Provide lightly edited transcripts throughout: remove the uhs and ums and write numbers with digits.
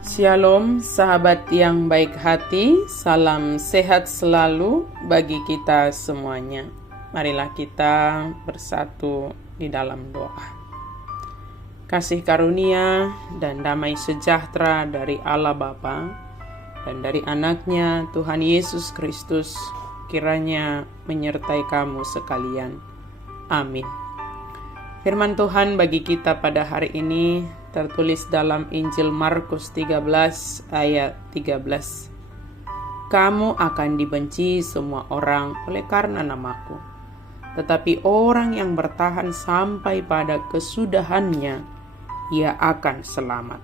Shalom sahabat yang baik hati, salam sehat selalu bagi kita semuanya. Marilah kita bersatu di dalam doa. Kasih karunia dan damai sejahtera dari Allah Bapa dan dari anaknya Tuhan Yesus Kristus kiranya menyertai kamu sekalian. Amin. Firman Tuhan bagi kita pada hari ini tertulis dalam Injil Markus 13 ayat 13. Kamu akan dibenci semua orang oleh karena namaku, tetapi orang yang bertahan sampai pada kesudahannya, ia akan selamat.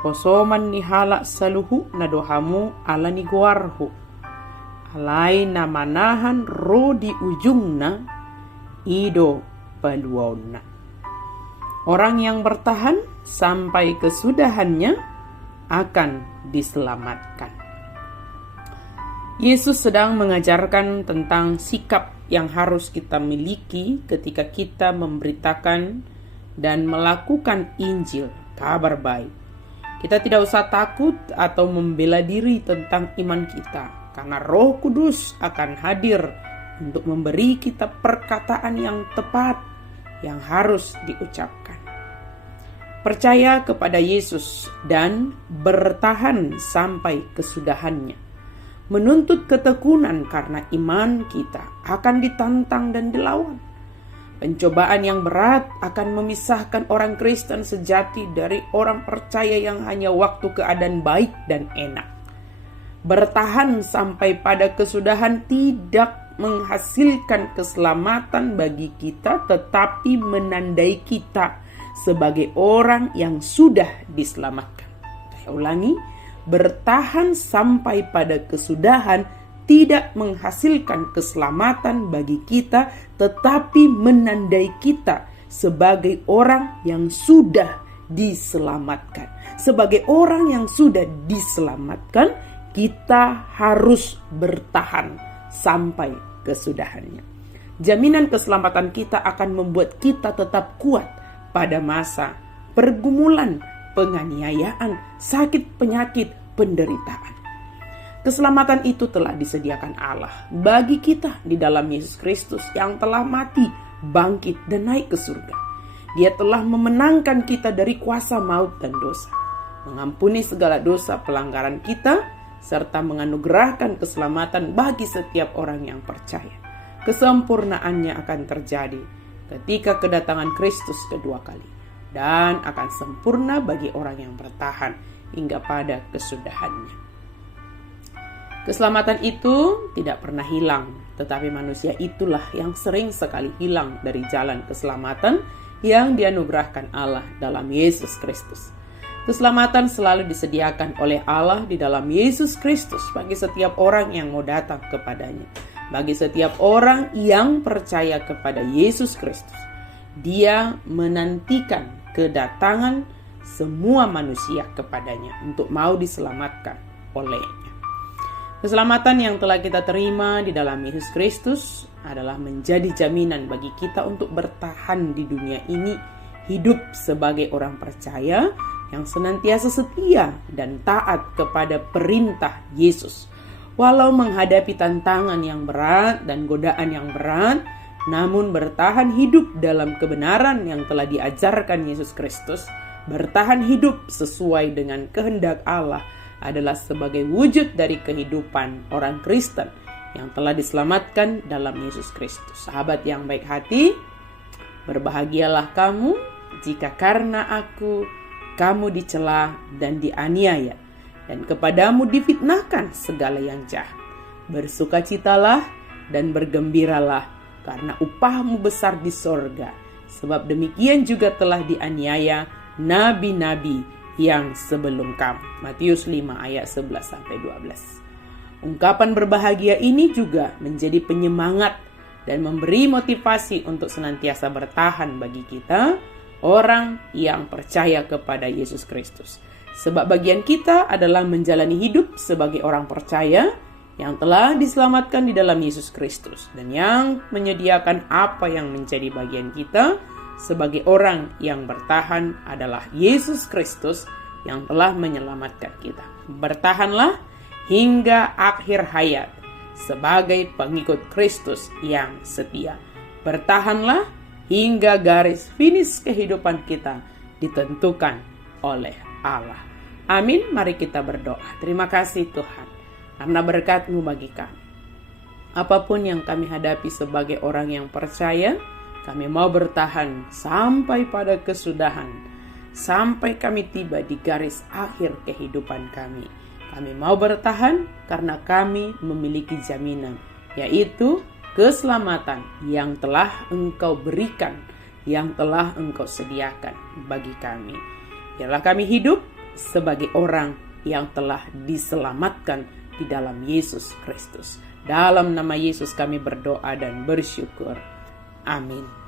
Kosoman nihala saluhu nadohamu ala niguarhu, alai namanahan ro di ujungna, ido paluona. Orang yang bertahan sampai kesudahannya akan diselamatkan. Yesus sedang mengajarkan tentang sikap yang harus kita miliki ketika kita memberitakan dan melakukan Injil, kabar baik. Kita tidak usah takut atau membela diri tentang iman kita, karena Roh Kudus akan hadir untuk memberi kita perkataan yang tepat yang harus diucapkan. Percaya kepada Yesus dan bertahan sampai kesudahannya. Menuntut ketekunan karena iman kita akan ditantang dan dilawan. Pencobaan yang berat akan memisahkan orang Kristen sejati dari orang percaya yang hanya waktu keadaan baik dan enak. Bertahan sampai pada kesudahan tidak menghasilkan keselamatan bagi kita, tetapi menandai kita sebagai orang yang sudah diselamatkan. Saya ulangi, bertahan sampai pada kesudahan tidak menghasilkan keselamatan bagi kita, tetapi menandai kita sebagai orang yang sudah diselamatkan. Sebagai orang yang sudah diselamatkan, kita harus bertahan sampai kesudahannya. Jaminan keselamatan kita akan membuat kita tetap kuat pada masa pergumulan, penganiayaan, sakit, penyakit, penderitaan. Keselamatan itu telah disediakan Allah bagi kita di dalam Yesus Kristus yang telah mati, bangkit, dan naik ke surga. Dia telah memenangkan kita dari kuasa maut dan dosa, mengampuni segala dosa pelanggaran kita, serta menganugerahkan keselamatan bagi setiap orang yang percaya. Kesempurnaannya akan terjadi ketika kedatangan Kristus kedua kali, dan akan sempurna bagi orang yang bertahan hingga pada kesudahannya. Keselamatan itu tidak pernah hilang, tetapi manusia itulah yang sering sekali hilang dari jalan keselamatan yang dianugerahkan Allah dalam Yesus Kristus. Keselamatan selalu disediakan oleh Allah di dalam Yesus Kristus bagi setiap orang yang mau datang kepadanya. Bagi setiap orang yang percaya kepada Yesus Kristus, Dia menantikan kedatangan semua manusia kepadanya untuk mau diselamatkan olehnya. Keselamatan yang telah kita terima di dalam Yesus Kristus adalah menjadi jaminan bagi kita untuk bertahan di dunia ini, hidup sebagai orang percaya yang senantiasa setia dan taat kepada perintah Yesus. Walau menghadapi tantangan yang berat dan godaan yang berat, namun bertahan hidup dalam kebenaran yang telah diajarkan Yesus Kristus, bertahan hidup sesuai dengan kehendak Allah adalah sebagai wujud dari kehidupan orang Kristen yang telah diselamatkan dalam Yesus Kristus. Sahabat yang baik hati, berbahagialah kamu jika karena aku kamu dicela dan dianiaya, dan kepadamu difitnahkan segala yang jahat. Bersukacitalah dan bergembiralah, karena upahmu besar di sorga, sebab demikian juga telah dianiaya nabi-nabi yang sebelum kamu. Matius 5 ayat 11-12. Ungkapan berbahagia ini juga menjadi penyemangat dan memberi motivasi untuk senantiasa bertahan bagi kita, orang yang percaya kepada Yesus Kristus. Sebab bagian kita adalah menjalani hidup sebagai orang percaya yang telah diselamatkan di dalam Yesus Kristus, dan yang menyediakan apa yang menjadi bagian kita sebagai orang yang bertahan adalah Yesus Kristus yang telah menyelamatkan kita. Bertahanlah hingga akhir hayat sebagai pengikut Kristus yang setia. Bertahanlah hingga garis finish kehidupan kita ditentukan oleh Allah. Amin. Mari kita berdoa. Terima kasih Tuhan karena berkat-Mu bagi kami. Apapun yang kami hadapi sebagai orang yang percaya, kami mau bertahan sampai pada kesudahan, sampai kami tiba di garis akhir kehidupan kami. Kami mau bertahan karena kami memiliki jaminan, yaitu keselamatan yang telah Engkau berikan, yang telah Engkau sediakan bagi kami. Biarlah kami hidup sebagai orang yang telah diselamatkan di dalam Yesus Kristus. Dalam nama Yesus kami berdoa dan bersyukur. Amin.